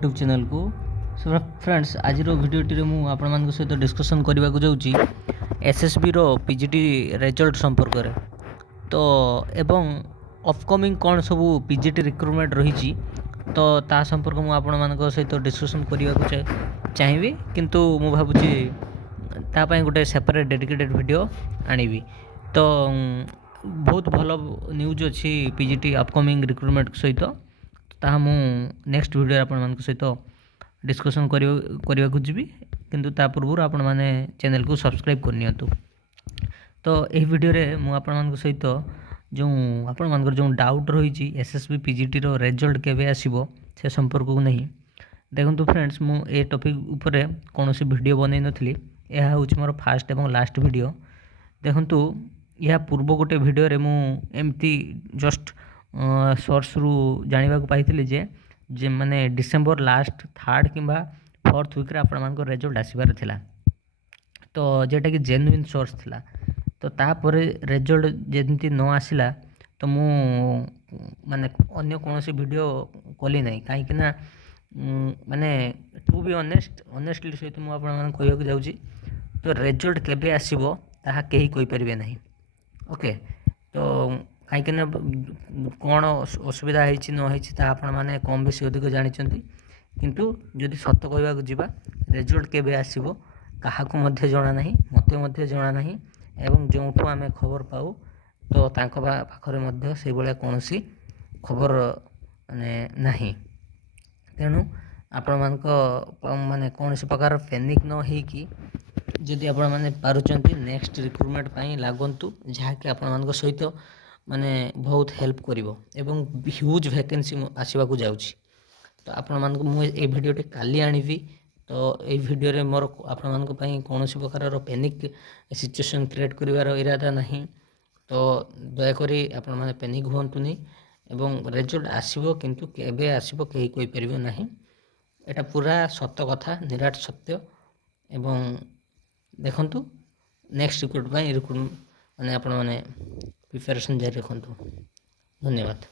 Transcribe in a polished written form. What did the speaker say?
YouTube channel को so friends आज भिडियोटी मु आपण सहित डिस्कसन करने को जाऊँगी एसएसबी रो पीजीटी रिजल्ट संपर्क में तो एवं अपकमिंग कौन सब पीजीटी रिक्रुटमेंट रही तो ता संपर्क मु आपण सहित डिस्कसन करने को चाहिए किंतु मु भावुची तापाई गोटे सेपरेट डेडिकेटेड वीडियो आनिबी तो बहुत भल न्यूज अच्छी पीजीटी अपकमिंग रिक्रुटमेंट सहित ताहा मु नेक्स्ट वीडियो आपण मान सहित डिस्कसन करने को जी किंतु ता पूर्व आपण मैंने चैनल को सब्सक्राइब करनी तो यही वीडियो रे मु आपण मान सहित जो आपण मान जो डाउट रही एसएसबी पीजीटी रो रिजल्ट केबे आसीबो से संपर्क को नहीं देखो फ्रेंड्स मु ए टॉपिक ऊपर कौन सी वीडियो बनई नथली यह हूँ मोर फास्ट एवं लास्ट वीडियो देखंतु यह पूर्व गोटे वीडियो रे मु एमती जस्ट सोर्स रु जानिबा को पाइथिले जे माने डिसेंबर लास्ट थर्ड किंबा फोर्थ वीक रे आपण मानको रिजल्ट आसीबार थिला तो जेटा कि जेन्युइन सोर्स थिला तो तापरे रिजल्ट जेमती न आसिला तो मु माने अन्य कोनोसी वीडियो कली नै काहे कि ना माने टू बी ऑनेस्टली सहित मु आपण मान कहय को जाउची तो रिजल्ट केबे आसीबो ताहा केही कोइ परिबे नाही ओके तो कहीं कौन असुविधा होती न होती आपण मैंने कम बेसी अधिक जानते किंतु जदि सत कहवाक जावा रिजल्ट केबे आसीबो काहाकू मध्य जना नहीं मते जना नहीं एवं जोठू आम खबर पाऊ तो तांको पाखरे मध्य से भाया कौन खबर माने नहीं तेणु आपण माने कौन प्रकार पैनिक न होइकी जदि आपण माने पारुचंती नेक्स्ट रिक्रुटमेंट पाई लागंतु जहाँकि आपण मान सहित माने बहुत हेल्प करिवो एवं ह्यूज वैकेंसी आसीबा को जाउची तो आपण मान मु ए वीडियोटी काली आनिबी तो ए वीडियो रे मोर आपण मान पई कोनोसी प्रकार रो पैनिक सिचुएशन क्रिएट करिवार इरादा नहीं तो दया करी आपण माने पैनिक होंतुनी एवं रिजल्ट आसीबो किंतु केबे आसीबो केही कोइ परिबो नहीं एटा पूरा सत्य कथा निराट सत्य एवं देखंतु नेक्स्ट रिक्रुट माने आपण माने प्रिपरेशन जारी रखंतु धन्यवाद।